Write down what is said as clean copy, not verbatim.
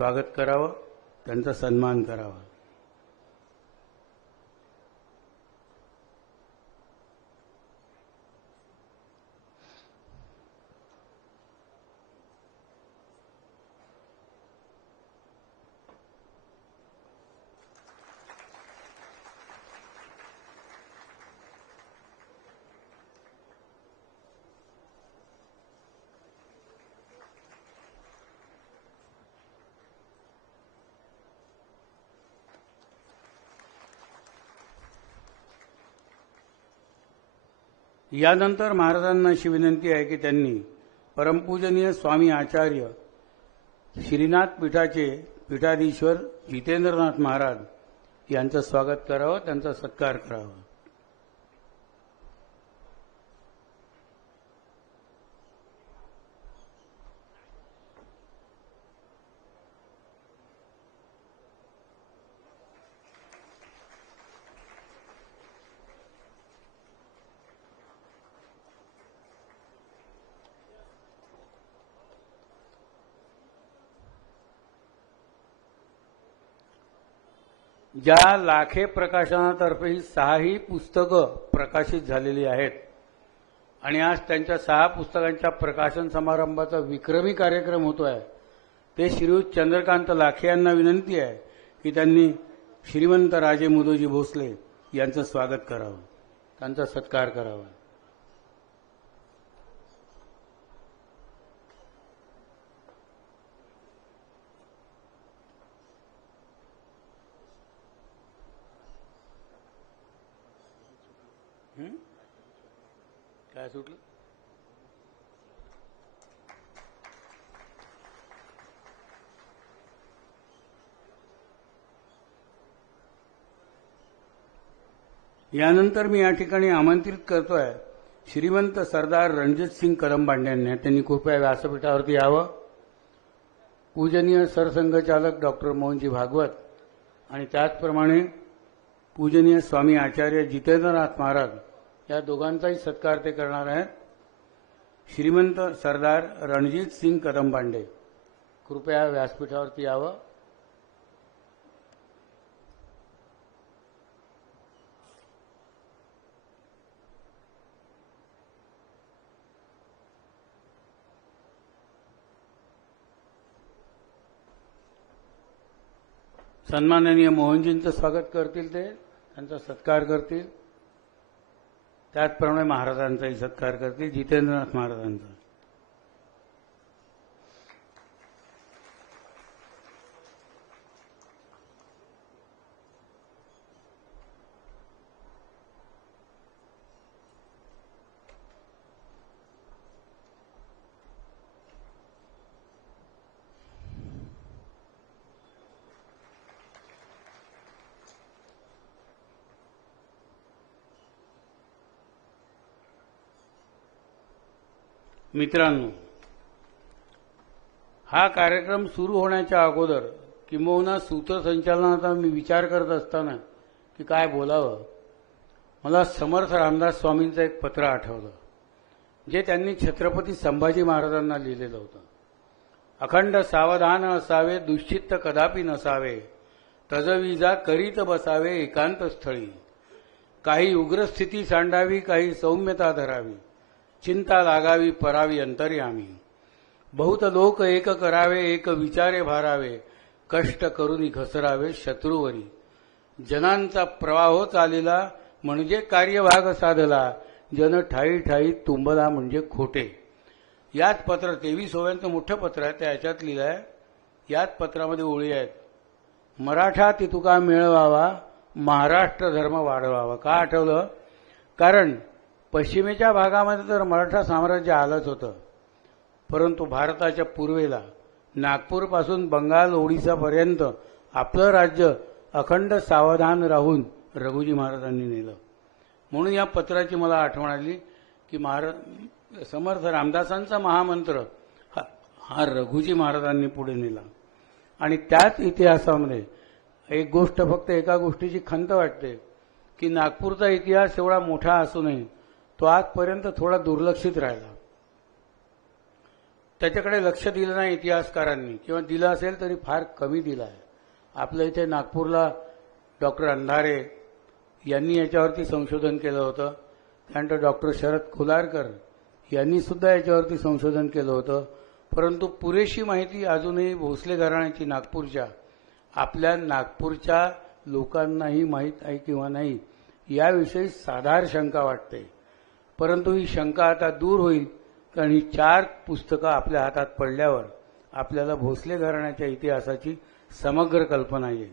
स्वागत करावं, त्यांचा सन्मान करावा. यानंतर महाराजांना अशी विनंती आहे की त्यांनी परमपूजनीय स्वामी आचार्य श्रीनाथ पीठाचे पीठाधीश्वर जितेंद्रनाथ महाराज यांचं स्वागत करावं, त्यांचा सत्कार करावा. ज्या लाखे प्रकाशनातर्फे ही 6 पुस्तकं प्रकाशित झालेली आहेत आणि आज त्यांच्या 6 पुस्तकांच्या प्रकाशन समारंभाचा विक्रमी कार्यक्रम होतो आहे, ते श्रीयुत चंद्रकांत लाखे यांना विनंती आहे की त्यांनी श्रीमंत राजे मुदोजी भोसले यांचं स्वागत करावं, त्यांचा सत्कार करावा. काय सुटलं? यानंतर मी या ठिकाणी आमंत्रित करतोय श्रीमंत सरदार रणजितसिंग कदमबांड्यांना, त्यांनी कृपया व्यासपीठावरती यावं. पूजनीय सरसंघचालक डॉक्टर मोहनजी भागवत आणि त्याचप्रमाणे पूजनीय स्वामी आचार्य जितेंद्रनाथ महाराज या दोघांचाही सत्कार ते करणार आहेत. श्रीमंत सरदार रणजितसिंग कदमबांडे कृपया व्यासपीठावरती यावं. सन्माननीय मोहनजींचं स्वागत करतील, ते त्यांचा सत्कार करतील. त्याचप्रमाणे महाराजांचाही सत्कार करतील, जितेंद्रनाथ महाराजांचा. मित्रांनो, हा कार्यक्रम सुरू होण्याच्या अगोदर किंबहुना सूत्रसंचालनाचा मी विचार करत असताना की काय बोलावं, मला समर्थ रामदास स्वामींचं एक पत्र आठवलं, जे त्यांनी छत्रपती संभाजी महाराजांना लिहिलेलं होतं. अखंड सावधान असावे, दुश्चित्त कदापि नसावे, तजविजा करीत बसावे एकांत स्थळी. काही उग्रस्थिती सांडावी, काही सौम्यता धरावी, चिंता लागावी परावी अंतर्यामी. बहुत लोक एक करावे, एक विचारे भारावे, कष्ट करून घसरावे शत्रूवरी. जनांचा प्रवाह चालिला म्हणजे कार्यभाग साधला, जन ठाई ठाई तुंबला म्हणजे खोटे. याच पत्र 23 मोठं पत्र आहे, त्या याच्यात लिहिलं आहे. याच पत्रामध्ये ओळी आहेत, मराठा तितुका मिळवावा, महाराष्ट्र धर्म वाढवावा. का आठवलं? कारण पश्चिमेच्या भागामध्ये तर मराठा साम्राज्य आलंच होतं, परंतु भारताच्या पूर्वेला नागपूरपासून बंगाल ओडिसापर्यंत आपलं राज्य अखंड सावधान राहून रघुजी महाराजांनी नेलं. म्हणून या पत्राची मला आठवण आली की समर्थ रामदासांचा महामंत्र हा रघुजी महाराजांनी पुढे नेला. आणि त्याच इतिहासामध्ये एक गोष्ट, फक्त एका गोष्टीची खंत वाटते की नागपूरचा इतिहास एवढा मोठा असूनही तो आजपर्यंत थोडा दुर्लक्षित राहिला. त्याच्याकडे लक्ष दिलं नाही इतिहासकारांनी, किंवा दिलं असेल तरी फार कमी दिलं आहे. आपल्या इथे नागपूरला डॉक्टर अंधारे यांनी याच्यावरती संशोधन केलं होतं. त्यानंतर डॉक्टर शरद खुलारकर यांनी सुद्धा याच्यावरती संशोधन केलं होतं. परंतु पुरेशी माहिती अजूनही भोसले घराण्याची नागपूरच्या आपल्या नागपूरच्या लोकांनाही माहीत आहे किंवा नाही याविषयी साधार शंका वाटते. परंतु ही शंका आता दूर होईल, कारण ही 4 पुस्तकं आपल्या हातात पडल्यावर आपल्याला भोसले घराण्याच्या इतिहासाची समग्र कल्पना येईल.